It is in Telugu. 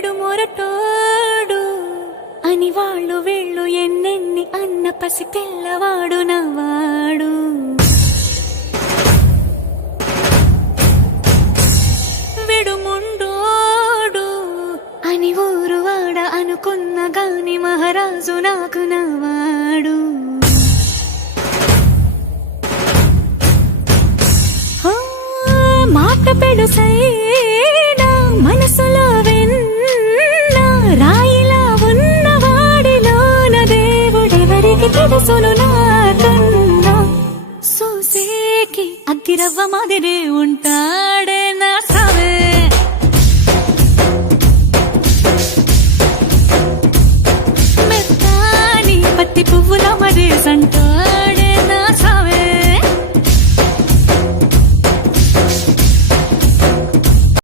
విడు మొరటోడు అని వాళ్ళు వీళ్ళు ఎన్నెన్ని అన్న పసి పిల్లవాడు నవ్వాడు. విడు ముండోడు అని ఊరు వాడ అనుకున్న గాని మహారాజు నాకు నవ్వాడు. మాట పెడుసైనా మనసులో వెన్న రాయిలా ఉన్నవాడిలోన దేవుడెవరికి తెలుసును నాకన్నా. సూసేకి అగ్గిరవ్వ మాదిరే ఉంటా